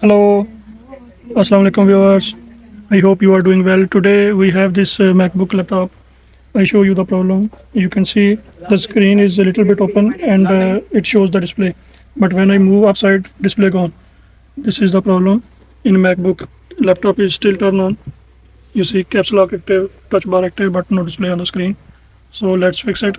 Hello, Assalamu alaikum viewers. I hope you are doing well. Today we have this MacBook laptop. I show you the problem. You can see the screen is a little bit open and it shows the display. But when I move upside, display gone. This is the problem in MacBook. Laptop is still turned on. You see caps lock active, touch bar active, but no display on the screen. So let's fix it.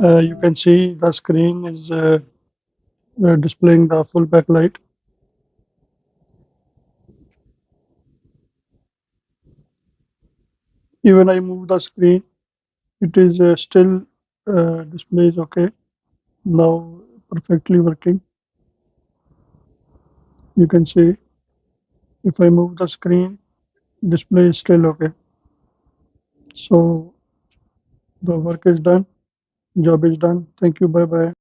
You can see the screen is displaying the full backlight. Even I move the screen, it is still displays okay. Now perfectly working. You can see if I move the screen, display is still okay. So the work is done, job is done. Thank you. Bye bye.